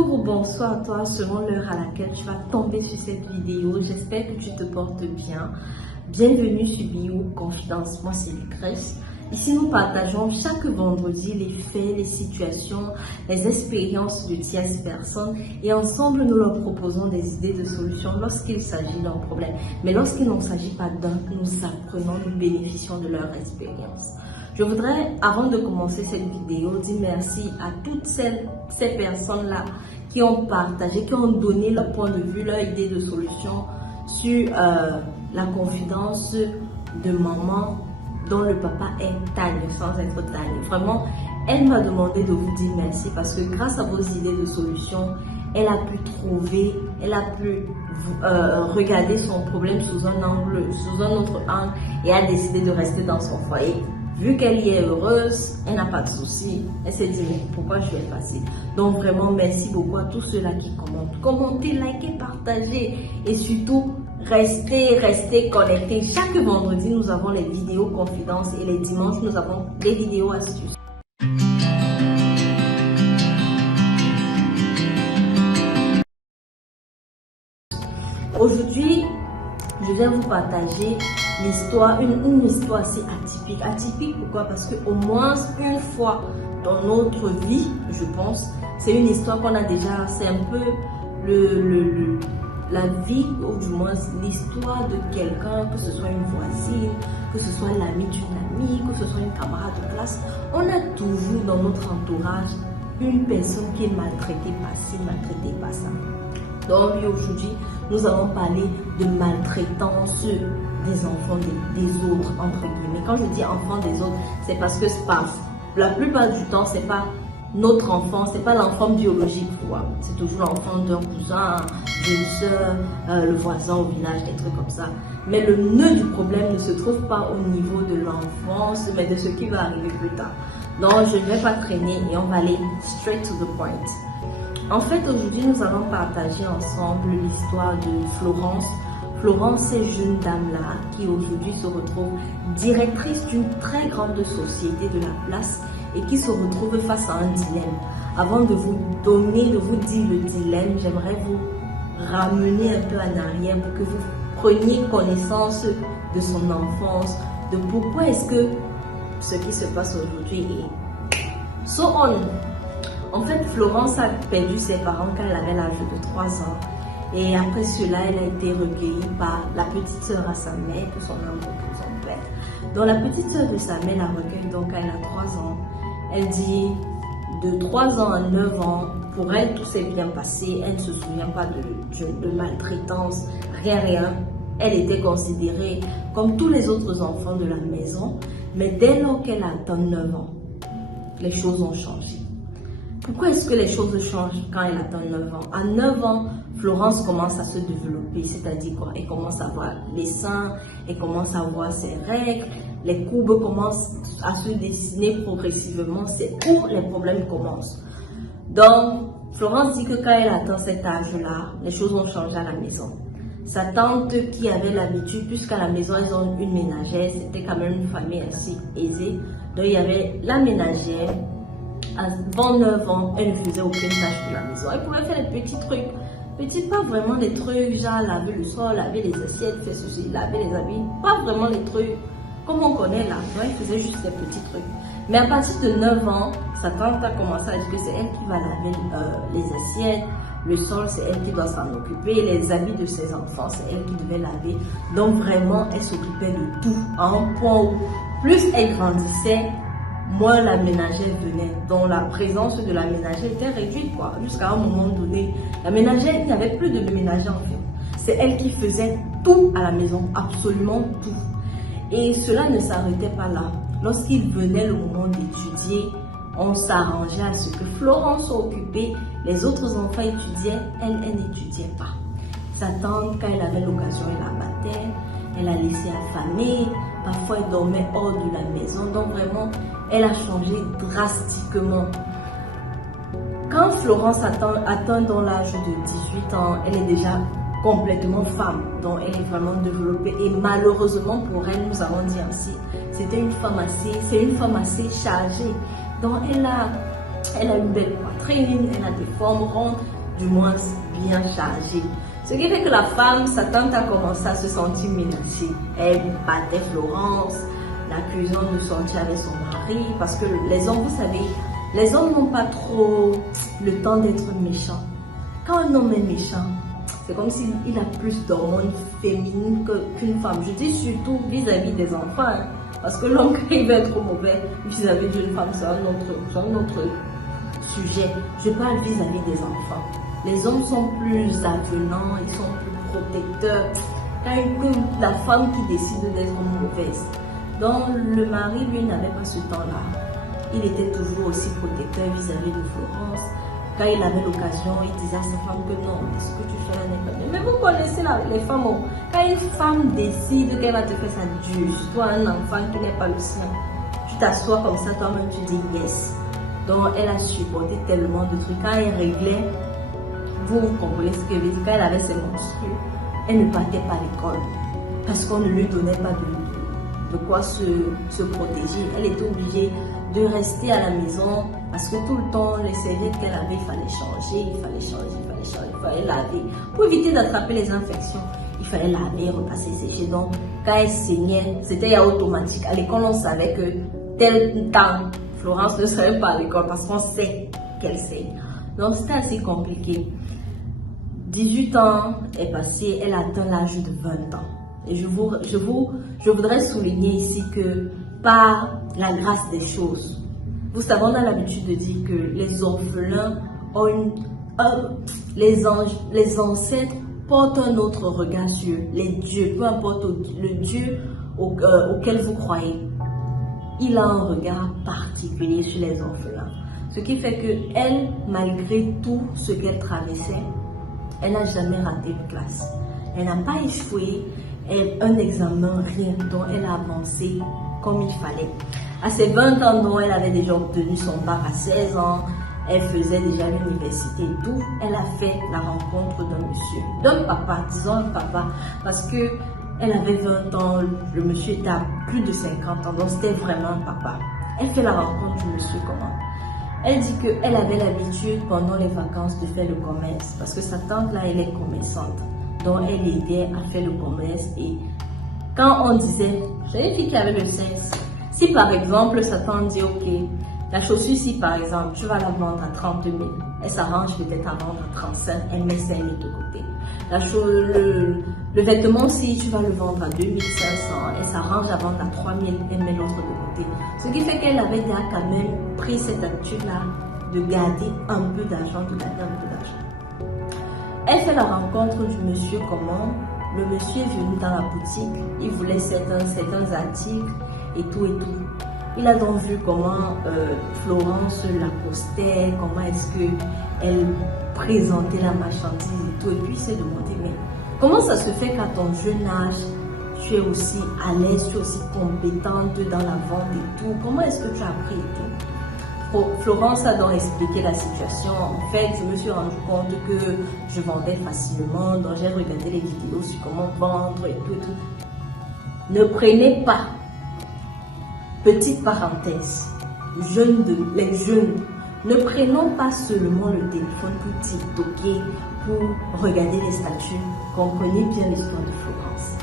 Bonjour ou bonsoir à toi selon l'heure à laquelle tu vas tomber sur cette vidéo. J'espère que tu te portes bien. Bienvenue sur Bio Confidence. Moi c'est Lucrèce. Ici nous partageons chaque vendredi les faits, les situations, les expériences de tierces personnes et ensemble nous leur proposons des idées de solutions lorsqu'il s'agit d'un problème. Mais lorsqu'il n'en s'agit pas d'un, nous apprenons, nous bénéficions de leur expérience. Je voudrais, avant de commencer cette vidéo, dire merci à toutes ces personnes-là qui ont partagé, qui ont donné leur point de vue, leur idée de solution sur la confidence de maman dont le papa est taille, sans être taille. Vraiment, elle m'a demandé de vous dire merci parce que grâce à vos idées de solution, elle a pu trouver, elle a pu regarder son problème sous un angle, sous un autre angle et a décidé de rester dans son foyer. Vu qu'elle y est heureuse, elle n'a pas de soucis. Elle s'est dit, mais pourquoi je vais passer? Donc vraiment, merci beaucoup à tous ceux-là qui commentent. Commentez, likez, partagez et surtout, restez connectés. Chaque vendredi, nous avons les vidéos confidences et les dimanches, nous avons des vidéos astuces. Aujourd'hui, je vais vous partager l'histoire, une histoire assez atypique. Atypique pourquoi? Parce qu'au moins une fois dans notre vie, je pense, c'est une histoire qu'on a déjà, c'est un peu la vie, ou du moins l'histoire de quelqu'un, que ce soit une voisine, que ce soit l'ami d'une amie, que ce soit une camarade de classe. On a toujours dans notre entourage une personne qui est maltraitée par ci, maltraitée par ça. Donc aujourd'hui, nous allons parler de maltraitance des enfants des autres, entre guillemets. Quand je dis enfants des autres, c'est parce que la plupart du temps, c'est pas notre enfant, c'est pas l'enfant biologique, c'est toujours l'enfant d'un cousin, d'une soeur, le voisin au village, des trucs comme ça. Mais le nœud du problème ne se trouve pas au niveau de l'enfance, mais de ce qui va arriver plus tard. Donc je ne vais pas traîner et on va aller straight to the point. En fait, aujourd'hui, nous allons partager ensemble l'histoire de Florence. Florence, cette jeune dame-là, qui aujourd'hui se retrouve directrice d'une très grande société de la place et qui se retrouve face à un dilemme. Avant de vous dire le dilemme, j'aimerais vous ramener un peu en arrière pour que vous preniez connaissance de son enfance, de pourquoi est-ce que ce qui se passe aujourd'hui est so on. En fait, Florence a perdu ses parents quand elle avait l'âge de 3 ans. Et après cela, elle a été recueillie par la petite sœur à sa mère, que son âme repose en paix. Donc la petite sœur de sa mère la recueille donc quand elle a 3 ans. Elle dit de 3 ans à 9 ans, pour elle tout s'est bien passé. Elle ne se souvient pas de maltraitance, rien. Elle était considérée comme tous les autres enfants de la maison. Mais dès lors qu'elle a atteint 9 ans, les choses ont changé. Pourquoi est-ce que les choses changent quand elle atteint 9 ans? À 9 ans, Florence commence à se développer, c'est-à-dire quoi? Elle commence à voir les seins, elle commence à voir ses règles, les courbes commencent à se dessiner progressivement, c'est où les problèmes commencent. Donc, Florence dit que quand elle atteint cet âge-là, les choses ont changé à la maison. Sa tante qui avait l'habitude, puisqu'à la maison ils ont une ménagère, c'était quand même une famille assez aisée, donc il y avait la ménagère. Avant 9 ans, elle ne faisait aucune tâche de la maison. Elle pouvait faire des petits trucs. Pas vraiment des trucs, genre laver le sol, laver les assiettes, faire ceci, laver les habits. Pas vraiment les trucs comme on connaît là. Elle faisait juste des petits trucs. Mais à partir de 9 ans, sa tante a commencé à dire que c'est elle qui va laver les assiettes. Le sol, c'est elle qui doit s'en occuper. Les habits de ses enfants, c'est elle qui devait laver. Donc vraiment, elle s'occupait de tout. À un point où plus elle grandissait, moins la ménagère venait. Donc la présence de la ménagère était réduite jusqu'à un moment donné. La ménagère, il n'y avait plus de ménagère en fait. C'est elle qui faisait tout à la maison, absolument tout. Et cela ne s'arrêtait pas là. Lorsqu'il venait le moment d'étudier, on s'arrangeait à ce que Florence soit occupée. Les autres enfants étudiaient, elle n'étudiait pas. Sa tante, quand elle avait l'occasion, elle la battait, elle la laissait affamer. Parfois, elle dormait hors de la maison. Donc vraiment, elle a changé drastiquement. Quand Florence atteint dans l'âge de 18 ans, elle est déjà complètement femme. Donc elle est vraiment développée. Et malheureusement pour elle, nous allons dire ainsi, c'est une femme assez chargée. Donc elle a une belle poitrine, elle a des formes rondes, du moins bien chargées. Ce qui fait que la femme, sa tante a commencé à se sentir menacée. Elle battait Florence, l'accusant de sortir avec son mari, parce que les hommes, vous savez, les hommes n'ont pas trop le temps d'être méchants. Quand un homme est méchant, c'est comme s'il a plus d'hormones féminines qu'une femme. Je dis surtout vis-à-vis des enfants, hein, parce que l'homme, quand il va être mauvais vis-à-vis d'une femme, c'est un autre sujet. Je parle vis-à-vis des enfants. Les hommes sont plus avenants, ils sont plus protecteurs. Quand la femme qui décide d'être mauvaise. Donc le mari, lui, n'avait pas ce temps-là. Il était toujours aussi protecteur vis-à-vis de Florence. Quand il avait l'occasion, il disait à sa femme que non, ce que tu fais là n'est pas bien. Mais vous connaissez les femmes, quand une femme décide qu'elle va te faire ça dure, toi un enfant qui n'est pas le sien, tu t'assois comme ça, toi-même tu dis yes. Donc elle a supporté tellement de trucs. Quand elle réglait, vous comprenez ce que je veux dire, quand elle avait ses menstrues, elle ne partait pas à l'école parce qu'on ne lui donnait pas de quoi se protéger. Elle était obligée de rester à la maison parce que tout le temps, les serviettes qu'elle avait, il fallait changer, il fallait laver. Pour éviter d'attraper les infections, il fallait laver, repasser, sécher. Donc, quand elle saignait, c'était automatique. À l'école, on savait que tel temps, Florence ne serait pas à l'école parce qu'on sait qu'elle saigne. Donc, c'était assez compliqué. 18 ans est passé, elle a atteint l'âge de 20 ans. Et je voudrais souligner ici que par la grâce des choses, vous savez, on a l'habitude de dire que les orphelins ont les ancêtres portent un autre regard sur les dieux, peu importe le Dieu auquel vous croyez. Il a un regard particulier sur les orphelins. Ce qui fait que elle, malgré tout ce qu'elle traversait, elle n'a jamais raté une classe. Elle n'a pas échoué, un examen, rien, dont elle a avancé comme il fallait. À ses 20 ans, dont elle avait déjà obtenu son bac à 16 ans, elle faisait déjà l'université et tout, elle a fait la rencontre d'un monsieur, d'un papa, disons un papa, parce que elle avait 20 ans, le monsieur était à plus de 50 ans, donc c'était vraiment un papa. Elle fait la rencontre du monsieur comment? Elle dit qu'elle avait l'habitude pendant les vacances de faire le commerce, parce que sa tante là, elle est commerçante. Donc elle aidait à faire le commerce et quand on disait, j'ai une fille qui avait le sexe, si par exemple sa tante dit ok, la chaussure ici par exemple, tu vas la vendre à 30 000, elle s'arrange peut-être à vendre à 35, elle met 5 000 de côté. Le vêtement si tu vas le vendre à 2500, elle s'arrange à vendre à 3 000, elle met l'autre de côté. Ce qui fait qu'elle avait déjà quand même pris cette habitude-là de garder un peu d'argent, Elle fait la rencontre du monsieur comment? Le monsieur est venu dans la boutique, il voulait certains articles et tout. Il a donc vu comment Florence l'accostait, comment est-ce qu'elle présentait la marchandise et tout. Et puis il s'est demandé, mais comment ça se fait qu'à ton jeune âge, tu es aussi à l'aise, tu es aussi compétente dans la vente et tout? Comment est-ce que tu as appris et tout? Florence a donc expliqué la situation. En fait, je me suis rendu compte que je vendais facilement, donc j'ai regardé les vidéos sur comment vendre et tout. Ne prenez pas, petite parenthèse, les jeunes, ne prenons pas seulement le téléphone pour tiktoker, pour regarder les statuts. Comprenez bien l'histoire de Florence.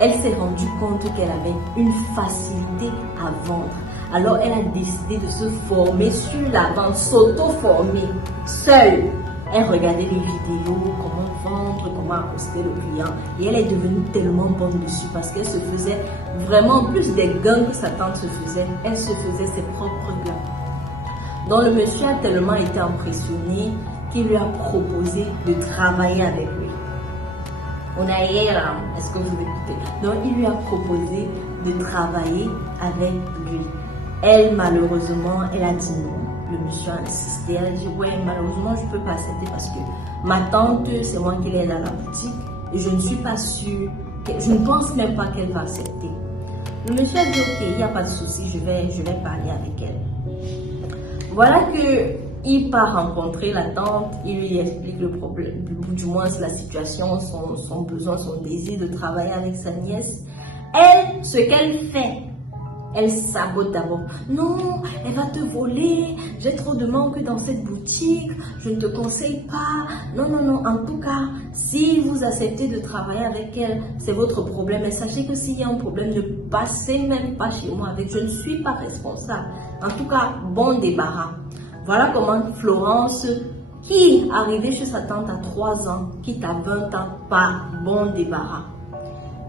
Elle s'est rendue compte qu'elle avait une facilité à vendre. Alors elle a décidé de se former sur la vente, s'auto-former seule. Elle regardait les vidéos, comment vendre, comment accoster le client. Et elle est devenue tellement bonne dessus parce qu'elle se faisait vraiment plus des gains que sa tante se faisait. Elle se faisait ses propres gains. Donc le monsieur a tellement été impressionné qu'il lui a proposé de travailler avec lui. On a hier, est-ce que vous écoutez? Donc il lui a proposé de travailler avec lui. Elle, malheureusement, elle a dit non. Le monsieur a insisté. Elle a dit, ouais, malheureusement, je ne peux pas accepter parce que ma tante, c'est moi qui l'aide à la boutique et je ne suis pas sûre, je ne pense même pas qu'elle va accepter. Le monsieur a dit, ok, il n'y a pas de souci, je vais parler avec elle. Voilà qu'il part rencontrer la tante, il lui explique le problème, du moins la situation, son besoin, son désir de travailler avec sa nièce. Elle, ce qu'elle fait, Elle sabote d'abord. Non, elle va te voler. J'ai trop de manque dans cette boutique. Je ne te conseille pas. Non, non, non. En tout cas, si vous acceptez de travailler avec elle, c'est votre problème. Et sachez que s'il y a un problème, ne passez même pas chez moi avec. Je ne suis pas responsable. En tout cas, bon débarras. Voilà comment Florence, qui arrivait chez sa tante à 3 ans, quitte à 20 ans, par bon débarras.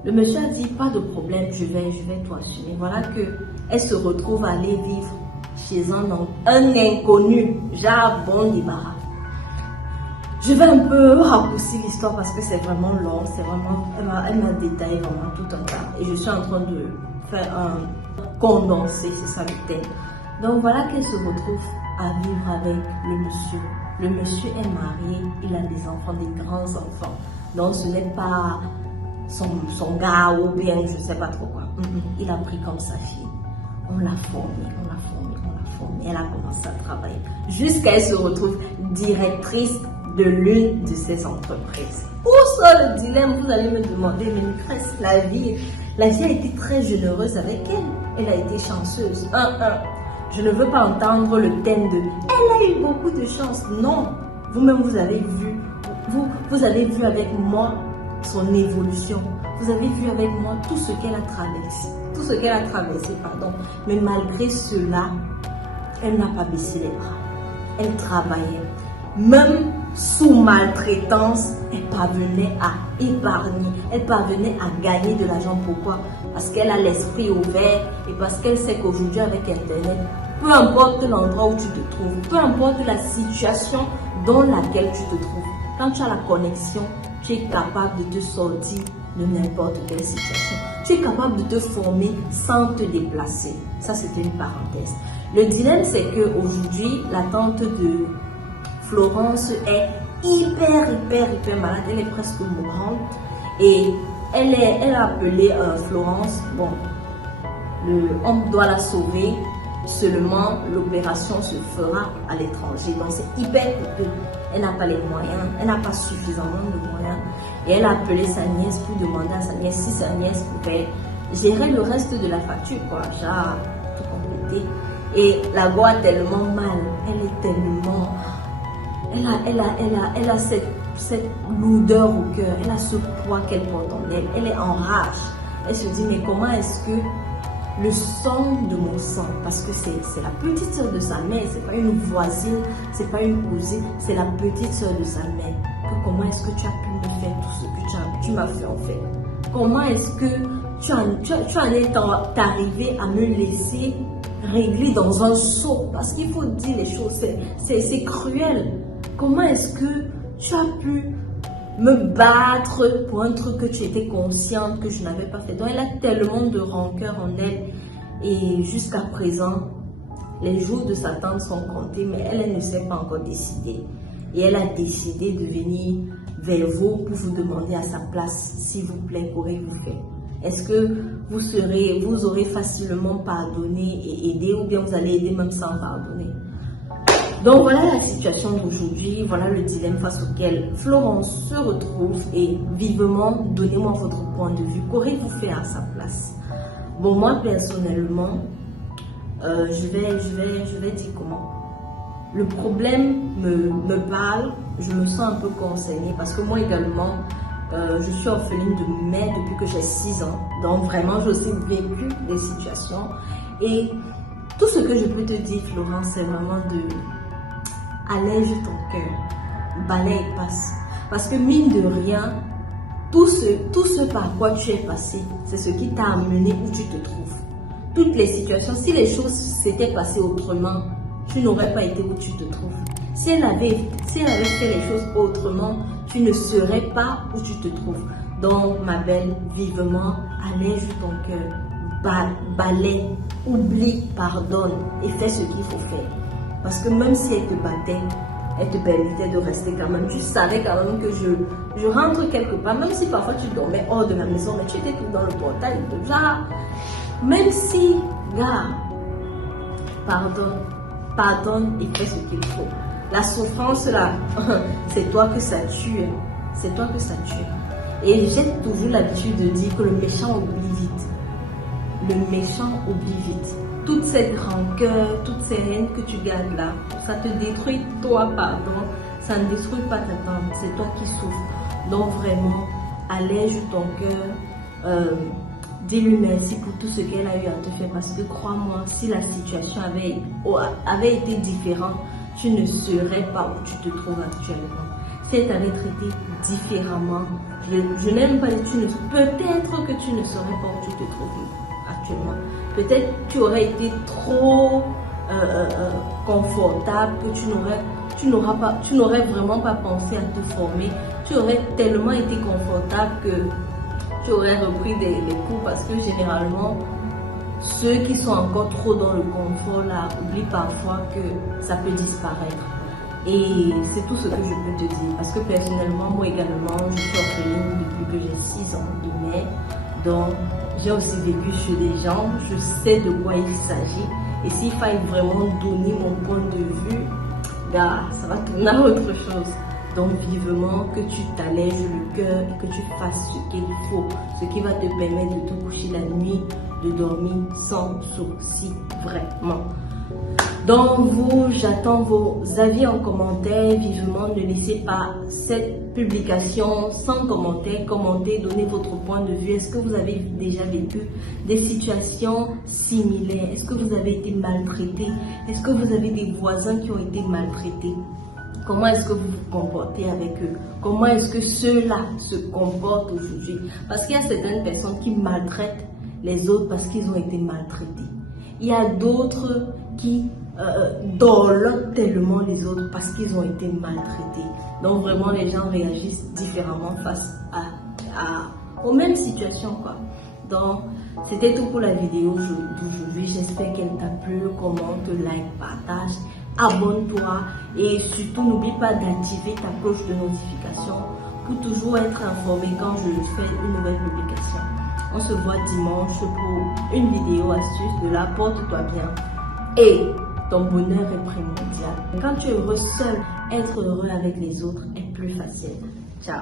Le monsieur a dit, pas de problème, je vais tout assumer. Voilà qu'elle se retrouve à aller vivre chez un inconnu, genre bon débarras. Je vais un peu raccourcir l'histoire parce que c'est vraiment long, c'est vraiment, elle m'a détaillé vraiment tout un tas. Et je suis en train de faire un condensé, c'est ça le thème. Donc voilà qu'elle se retrouve à vivre avec le monsieur. Le monsieur est marié, il a des enfants, des grands enfants. Donc ce n'est pas son gars ou bien je ne sais pas trop quoi. Il a pris comme sa fille. On l'a formée. Elle a commencé à travailler jusqu'à elle se retrouve directrice de l'une de ses entreprises. Où ça le dilemme? Vous allez me demander, mais maîtresse, la vie a été très généreuse avec elle. Elle a été chanceuse. Je ne veux pas entendre le thème de « elle a eu beaucoup de chance ». Non, vous-même vous avez vu, vous avez vu avec moi son évolution. Vous avez vu avec moi tout ce qu'elle a traversé, Mais malgré cela, elle n'a pas baissé les bras. Elle travaillait. Même sous maltraitance, elle parvenait à épargner. Elle parvenait à gagner de l'argent. Pourquoi? Parce qu'elle a l'esprit ouvert et parce qu'elle sait qu'aujourd'hui avec Internet, peu importe l'endroit où tu te trouves, peu importe la situation dans laquelle tu te trouves, quand tu as la connexion, tu es capable de te sortir de n'importe quelle situation. Tu es capable de te former sans te déplacer. Ça, c'était une parenthèse. Le dilemme, c'est qu'aujourd'hui, la tante de Florence est hyper malade. Elle est presque mourante. Et elle a appelé Florence. Bon, on doit la sauver. Seulement, l'opération se fera à l'étranger. Donc, c'est hyper coûteux. Elle n'a pas les moyens. Elle n'a pas suffisamment de moyens. Et elle a appelé sa nièce pour demander à sa nièce si sa nièce pouvait gérer le reste de la facture, quoi. Genre, tout compléter. Et la voix tellement mal. Elle est tellement... Elle a cette lourdeur au cœur. Elle a ce poids qu'elle porte en elle. Elle est en rage. Elle se dit, mais comment est-ce que le sang de mon sang, parce que c'est la petite soeur de sa mère, c'est pas une voisine, c'est pas une cousine, c'est la petite soeur de sa mère. Comment est-ce que tu as pu me faire tout ce que tu m'as fait en fait? Comment est-ce que tu en es arrivé à me laisser régler dans un seau? Parce qu'il faut dire les choses, c'est cruel. Comment est-ce que tu as pu me battre pour un truc que tu étais consciente que je n'avais pas fait? Donc elle a tellement de rancœur en elle et jusqu'à présent les jours de sa tante sont comptés, mais elle ne s'est pas encore décidée et elle a décidé de venir vers vous pour vous demander à sa place, s'il vous plaît, qu'aurez-vous fait? Est-ce que vous aurez facilement pardonné et aidé, ou bien vous allez aider même sans pardonner? Donc voilà la situation d'aujourd'hui, voilà le dilemme face auquel Florence se retrouve et vivement, donnez-moi votre point de vue. Qu'aurez-vous fait à sa place? Bon, moi personnellement, je vais dire comment. Le problème me parle, je me sens un peu concernée parce que moi également, je suis orpheline de mère depuis que j'ai 6 ans. Donc vraiment, j'ai aussi vécu des situations. Et tout ce que je peux te dire, Florence, c'est vraiment de... allège ton cœur, balaye et passe. Parce que mine de rien, tout ce par quoi tu es passé, c'est ce qui t'a amené où tu te trouves. Toutes les situations, si les choses s'étaient passées autrement, tu n'aurais pas été où tu te trouves. Si elle avait fait les choses autrement, tu ne serais pas où tu te trouves. Donc, ma belle, vivement, allège ton cœur, balaye, oublie, pardonne et fais ce qu'il faut faire. Parce que même si elle te battait, elle te permettait de rester quand même. Tu savais quand même que je rentre quelque part, même si parfois tu dormais hors de la maison, mais tu étais tout dans le portail. Genre, même si, gars, pardonne et fais ce qu'il faut. La souffrance là, c'est toi que ça tue. C'est toi que ça tue. Et j'ai toujours l'habitude de dire que le méchant oublie vite. le méchant oublie vite. Toute cette rancœur, toutes ces haines que tu gardes là, ça te détruit toi, pardon. Ça ne détruit pas ta tante, c'est toi qui souffres. Donc vraiment, allège ton cœur. Dis-lui merci pour tout ce qu'elle a eu à te faire, parce que crois-moi, si la situation avait été différente, tu ne serais pas où tu te trouves actuellement. Si elle t'avait traité différemment, je n'aime pas les peut-être que tu ne serais pas où tu te trouves actuellement. Peut-être que tu aurais été trop confortable, que tu n'aurais vraiment pas pensé à te former. Tu aurais tellement été confortable que tu aurais repris les cours, parce que généralement, ceux qui sont encore trop dans le confort là oublient parfois que ça peut disparaître. Et c'est tout ce que je peux te dire, parce que personnellement, moi également, je suis orpheline depuis que j'ai 6 ans de mère. Donc, j'ai aussi vécu chez des gens, je sais de quoi il s'agit. Et s'il faille vraiment donner mon point de vue, ça va tourner à autre chose. Donc vivement que tu t'allèges le cœur et que tu fasses ce qu'il faut, ce qui va te permettre de te coucher la nuit, de dormir sans souci, vraiment. Donc j'attends vos avis en commentaire. Vivement, ne laissez pas cette publication sans commentaire. Commentez, donnez votre point de vue. Est-ce que vous avez déjà vécu des situations similaires? Est-ce que vous avez été maltraité? Est-ce que vous avez des voisins qui ont été maltraités? Comment est-ce que vous vous comportez avec eux? Comment est-ce que ceux-là se comportent aujourd'hui? Parce qu'il y a certaines personnes qui maltraitent les autres parce qu'ils ont été maltraités. Il y a d'autres qui dorlotent tellement les autres parce qu'ils ont été maltraités. Donc vraiment, les gens réagissent différemment face aux mêmes situations, quoi. Donc, c'était tout pour la vidéo d'aujourd'hui. J'espère qu'elle t'a plu. Commente, like, partage. Abonne-toi et surtout n'oublie pas d'activer ta cloche de notification pour toujours être informé quand je fais une nouvelle publication. On se voit dimanche pour une vidéo astuce de la porte-toi bien et ton bonheur est primordial. Quand tu es heureux seul, être heureux avec les autres est plus facile. Ciao.